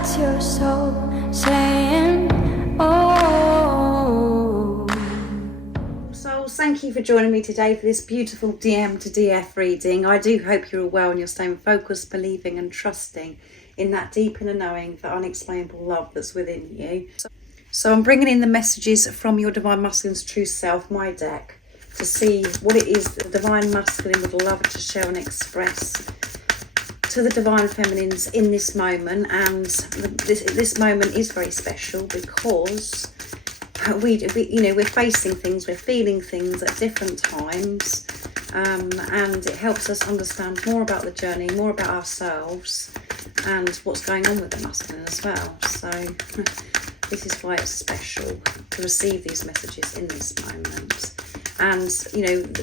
That's your soul saying, oh. Souls, thank you for joining me today for this beautiful DM to DF reading. I do hope you're all well and you're staying focused, believing and trusting in that deep inner knowing for unexplainable love that's within you. So I'm bringing in the messages from your Divine Masculine's True Self, my deck, to see what it is that the Divine Masculine would love to share and express to the Divine Feminines in this moment. And this moment is very special because we're facing things, we're feeling things at different times, and it helps us understand more about the journey, more about ourselves, and what's going on with the masculine as well. So this is why it's special to receive these messages in this moment. And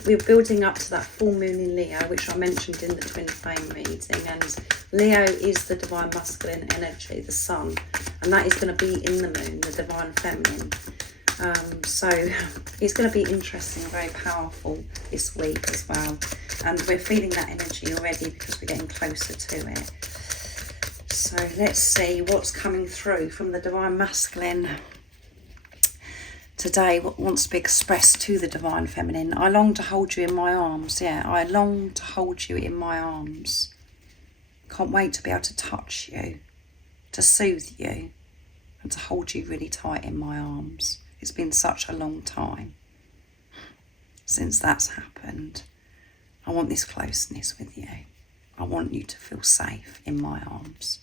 we're building up to that full moon in Leo, which I mentioned in the twin flame reading, and Leo is the divine masculine energy, the sun, and that is going to be in the moon, the divine feminine. So it's going to be interesting and very powerful this week as well, and we're feeling that energy already because we're getting closer to it. So let's see what's coming through from the divine masculine today, what wants to be expressed to the divine feminine. I long to hold you in my arms. Yeah, I long to hold you in my arms. Can't wait to be able to touch you, to soothe you, and to hold you really tight in my arms. It's been such a long time since that's happened. I want this closeness with you. I want you to feel safe in my arms.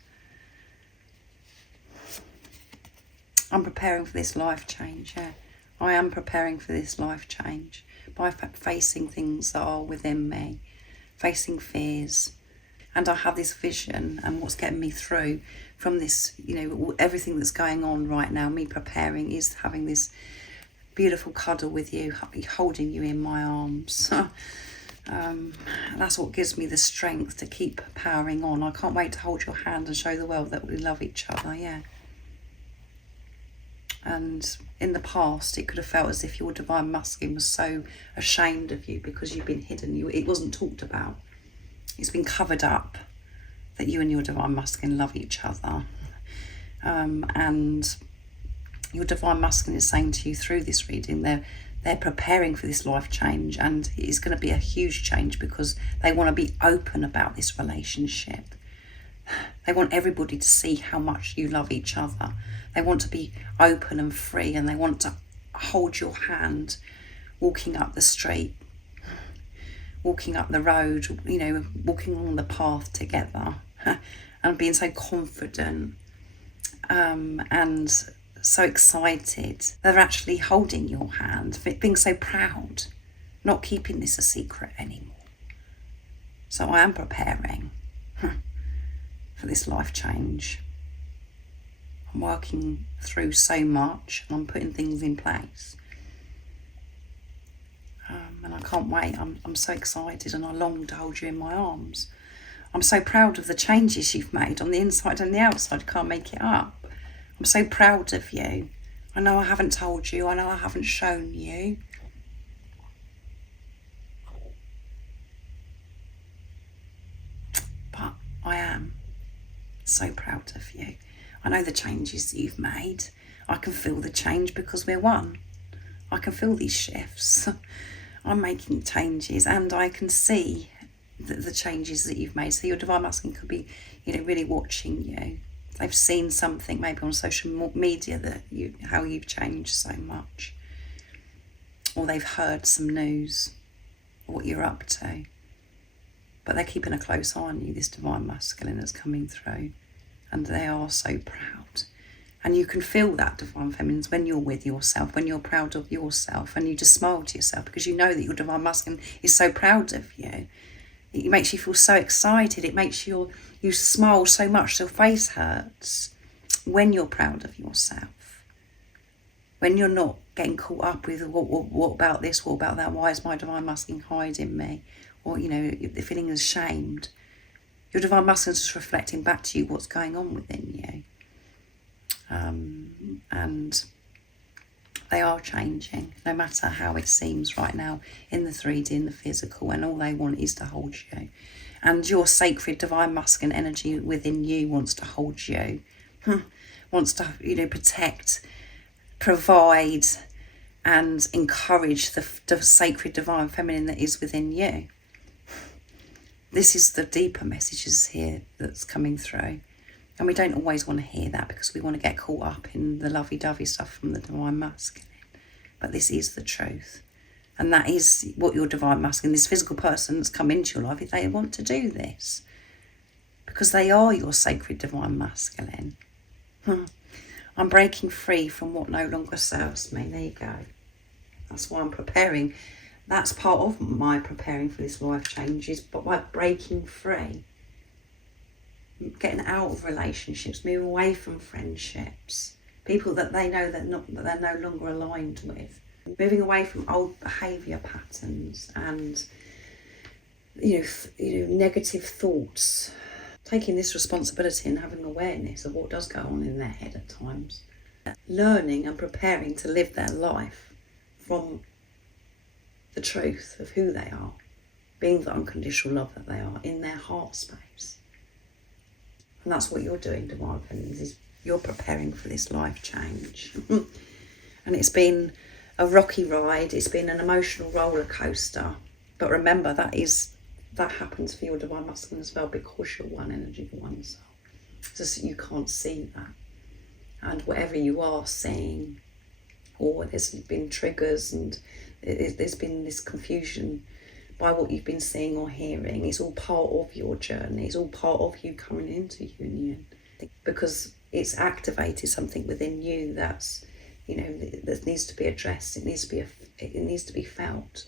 I'm preparing for this life change, yeah. I am preparing for this life change by facing things that are within me, facing fears. And I have this vision, and what's getting me through from this, everything that's going on right now, me preparing, is having this beautiful cuddle with you, holding you in my arms. That's what gives me the strength to keep powering on. I can't wait to hold your hand and show the world that we love each other, yeah. And in the past, it could have felt as if your divine masculine was so ashamed of you because you've been hidden. It wasn't talked about. It's been covered up that you and your divine masculine love each other. And your divine masculine is saying to you through this reading, they're preparing for this life change, and it's going to be a huge change because they want to be open about this relationship. They want everybody to see how much you love each other. They want to be open and free, and they want to hold your hand walking up the street, walking up the road, walking along the path together, and being so confident and so excited. They're actually holding your hand, being so proud, not keeping this a secret anymore. So I am preparing for this life change. I'm working through so much, and I'm putting things in place. And I can't wait. I'm so excited, and I long to hold you in my arms. I'm so proud of the changes you've made on the inside and the outside. I can't make it up. I'm so proud of you. I know I haven't told you. I know I haven't shown you. But I am so proud of you. I know the changes that you've made. I can feel the change because we're one. I can feel these shifts. I'm making changes, and I can see the changes that you've made. So your divine masculine could be, really watching you. They've seen something maybe on social media that how you've changed so much, or they've heard some news, what you're up to. But they're keeping a close eye on you, this divine masculine that's coming through, and they are so proud. And you can feel that divine feminine when you're with yourself, when you're proud of yourself, and you just smile to yourself because you know that your divine masculine is so proud of you. It makes you feel so excited. It makes you smile so much your face hurts when you're proud of yourself. When you're not getting caught up with what about this, what about that, why is my divine masculine hiding me? Or, feeling ashamed. Your divine masculine is just reflecting back to you what's going on within you. And they are changing, no matter how it seems right now in the 3D, in the physical, and all they want is to hold you. And your sacred divine masculine energy within you wants to hold you wants to, protect, provide and encourage the sacred divine feminine that is within you. This is the deeper messages here that's coming through. And we don't always want to hear that because we want to get caught up in the lovey-dovey stuff from the divine masculine. But this is the truth. And that is what your divine masculine, this physical person that's come into your life, if they want to do this. Because they are your sacred divine masculine. I'm breaking free from what no longer serves me. There you go. That's why I'm preparing. That's part of my preparing for this life change, is by breaking free. Getting out of relationships, moving away from friendships, people that they know that they're no longer aligned with, moving away from old behaviour patterns and negative thoughts, taking this responsibility and having awareness of what does go on in their head at times, learning and preparing to live their life from the truth of who they are, being the unconditional love that they are in their heart space. And that's what you're doing, divine feminines, is you're preparing for this life change. And it's been a rocky ride, it's been an emotional roller coaster. But remember, that happens for your divine masculine as well, because you're one energy, one soul. Just you can't see that. And whatever you are seeing, or there's been triggers and there's been this confusion by what you've been seeing or hearing, it's all part of your journey. It's all part of you coming into union, because it's activated something within you that's, that needs to be addressed. It needs to be felt.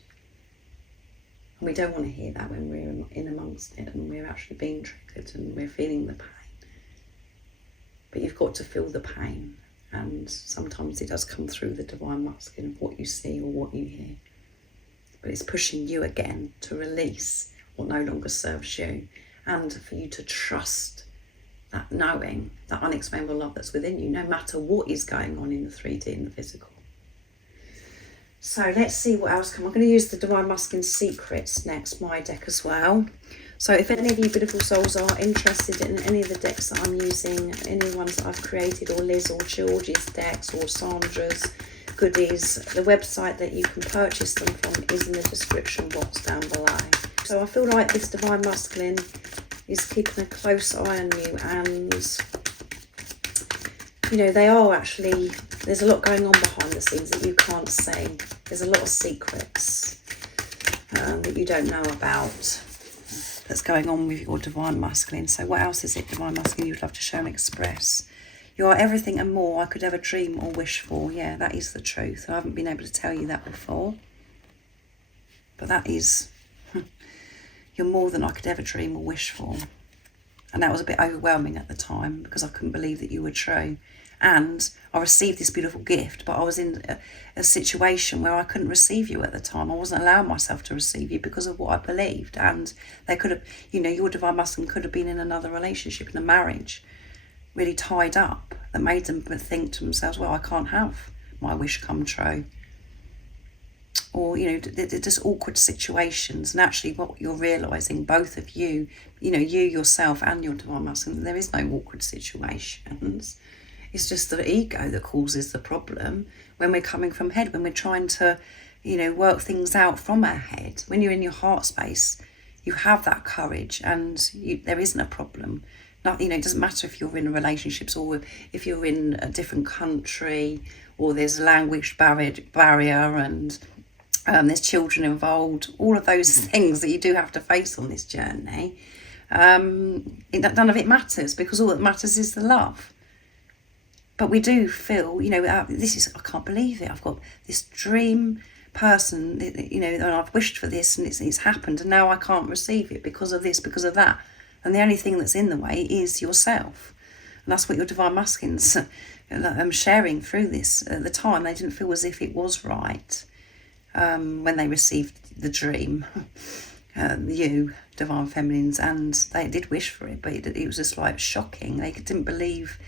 And we don't want to hear that when we're in amongst it and we're actually being triggered and we're feeling the pain. But you've got to feel the pain, and sometimes it does come through the divine masculine of what you see or what you hear. But it's pushing you again to release what no longer serves you, and for you to trust that knowing, that unexplainable love that's within you, no matter what is going on in the 3D and the physical. So let's see what else comes. I'm going to use the Divine Masculine Secrets next, my deck as well. So if any of you beautiful souls are interested in any of the decks that I'm using, any ones that I've created, or Liz or George's decks or Sandra's goodies, the website that you can purchase them from is in the description box down below. So I feel like this Divine Masculine is keeping a close eye on you, and they are actually, there's a lot going on behind the scenes that you can't see. There's a lot of secrets that you don't know about that's going on with your Divine Masculine. So what else is it, Divine Masculine, you'd love to show and express? You are everything and more I could ever dream or wish for. Yeah, that is the truth. I haven't been able to tell you that before. But that is, you're more than I could ever dream or wish for. And that was a bit overwhelming at the time, because I couldn't believe that you were true. And I received this beautiful gift, but I was in a situation where I couldn't receive you at the time. I wasn't allowing myself to receive you because of what I believed. And they could have, your Divine Masculine could have been in another relationship, in a marriage, really tied up, that made them think to themselves, well, I can't have my wish come true. Or, they're just awkward situations. And actually what you're realising, both of you, you yourself and your Divine Masculine, there is no awkward situations. It's just the ego that causes the problem when we're coming from head, when we're trying to, work things out from our head. When you're in your heart space, you have that courage, and there isn't a problem. It doesn't matter if you're in relationships or if you're in a different country, or there's a language barrier and there's children involved, all of those things that you do have to face on this journey. None of it matters, because all that matters is the love. But we do feel, I can't believe it. I've got this dream person, and I've wished for this, and it's happened, and now I can't receive it because of this, because of that. And the only thing that's in the way is yourself. And that's what your Divine Masculines sharing through this. At the time, they didn't feel as if it was right when they received the dream, you, Divine Feminines, and they did wish for it, but it was just like shocking. They didn't believe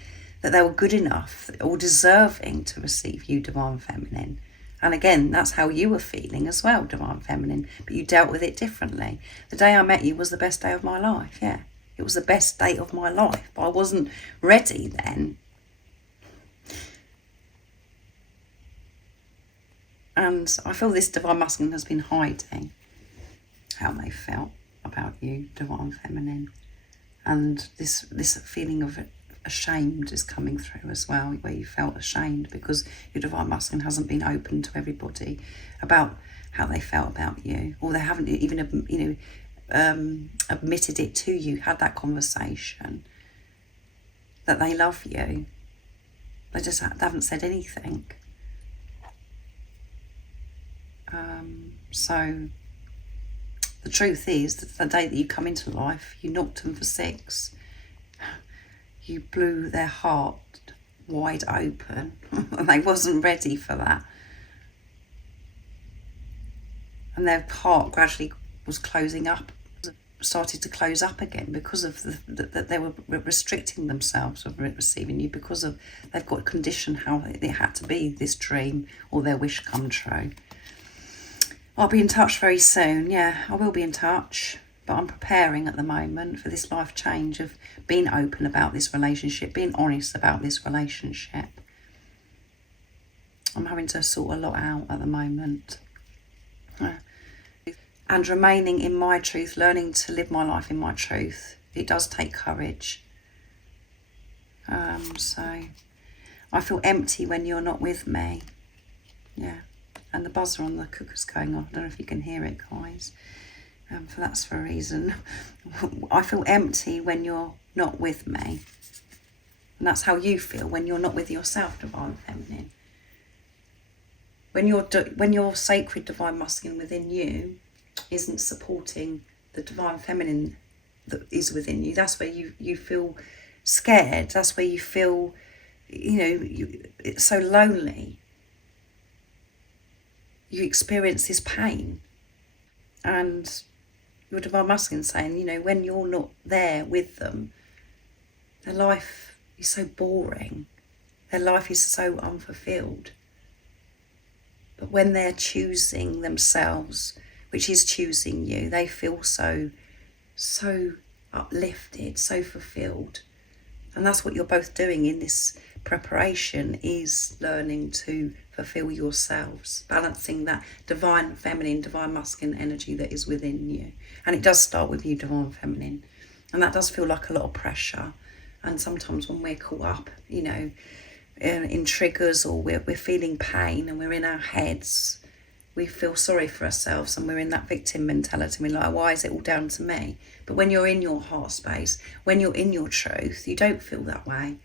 that they were good enough or deserving to receive you, Divine Feminine. And again, that's how you were feeling as well, Divine Feminine, but you dealt with it differently. The day I met you was the best day of my life, yeah. It was the best date of my life, but I wasn't ready then. And I feel this divine masculine has been hiding how they felt about you, divine feminine. And this feeling of ashamed is coming through as well, where you felt ashamed because your divine masculine hasn't been open to everybody about how they felt about you, or they haven't even, admitted it to you, had that conversation that they love you. They haven't said anything. So the truth is that the day that you come into life, you knocked them for 6. You blew their heart wide open and they wasn't ready for that. And their heart gradually was closing up, started to close up again because of that they were restricting themselves from receiving you, because of they've got conditioned how it had to be, this dream or their wish come true. I'll be in touch very soon. Yeah, I will be in touch. But I'm preparing at the moment for this life change of being open about this relationship, being honest about this relationship. I'm having to sort a lot out at the moment. And remaining in my truth, learning to live my life in my truth. It does take courage. So I feel empty when you're not with me. Yeah. And the buzzer on the cooker's going off. I don't know if you can hear it, guys. That's for a reason. I feel empty when you're not with me. And that's how you feel when you're not with yourself, divine feminine. When your sacred divine masculine within you isn't supporting the divine feminine that is within you, that's where you feel scared. That's where you feel, it's so lonely. You experience this pain. And your divine masculine saying, when you're not there with them, their life is so boring. Their life is so unfulfilled. But when they're choosing themselves, which is choosing you, they feel so uplifted, so fulfilled. And that's what you're both doing in this preparation, is learning to fulfill yourselves, balancing that divine feminine, divine masculine energy that is within you. And it does start with you, divine feminine. And that does feel like a lot of pressure. And sometimes when we're caught up, in triggers, or we're feeling pain and we're in our heads, we feel sorry for ourselves and we're in that victim mentality. We're like, why is it all down to me? But when you're in your heart space, when you're in your truth, you don't feel that way.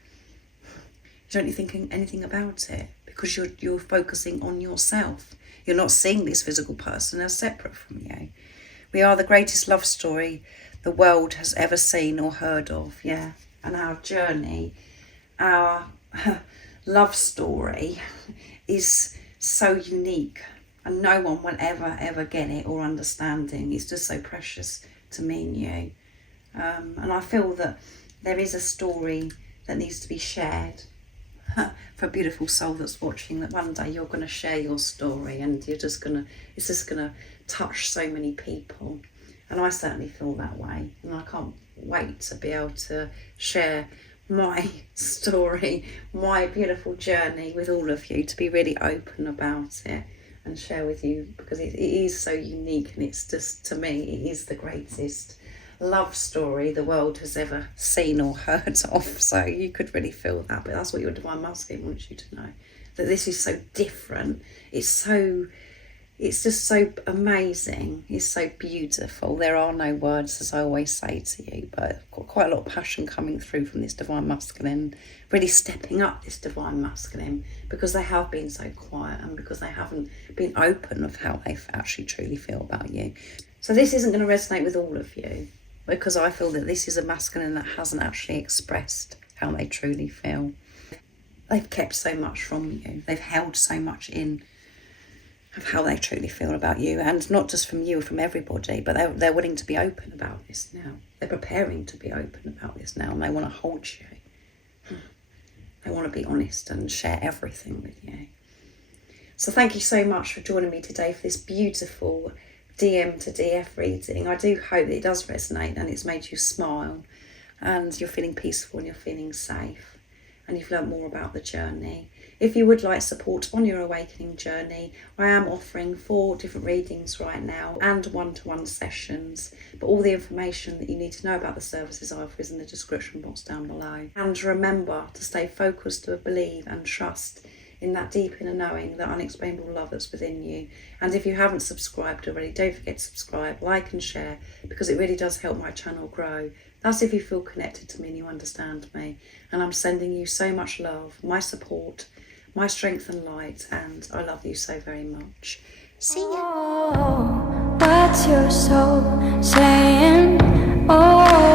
You don't think anything about it, because you're focusing on yourself. You're not seeing this physical person as separate from you. We are the greatest love story the world has ever seen or heard of. Yeah. And our journey, our love story is so unique, and no one will ever get it or understanding. It's just so precious to me and you. And I feel that there is a story that needs to be shared for a beautiful soul that's watching, that one day you're going to share your story and it's just going to touch so many people. And I certainly feel that way, and I can't wait to be able to share my story, my beautiful journey with all of you, to be really open about it and share with you, because it is so unique, and it's just, to me, it is the greatest love story the world has ever seen or heard of. So you could really feel that. But that's what your divine masculine wants you to know, that this is so different. It's just so amazing. It's so beautiful. There are no words, as I always say to you, but I've got quite a lot of passion coming through from this divine masculine, really stepping up this divine masculine, because they have been so quiet and because they haven't been open of how they actually truly feel about you. So this isn't going to resonate with all of you, because I feel that this is a masculine that hasn't actually expressed how they truly feel. They've kept so much from you. They've held so much in of how they truly feel about you, and not just from you, from everybody, but they're willing to be open about this now. They're preparing to be open about this now, and they want to hold you. They want to be honest and share everything with you. So thank you so much for joining me today for this beautiful DM to DF reading. I do hope that it does resonate and it's made you smile. and you're feeling peaceful and you're feeling safe and you've learned more about the journey. If you would like support on your awakening journey, I am offering 4 different readings right now and one-to-one sessions, but all the information that you need to know about the services I offer is in the description box down below. And remember to stay focused, to believe and trust in that deep inner knowing, that unexplainable love that's within you. And if you haven't subscribed already, don't forget to subscribe, like and share, because it really does help my channel grow. That's if you feel connected to me and you understand me. And I'm sending you so much love, my support, my strength and light, and I love you so very much. See ya. Oh, what's your soul saying? Oh.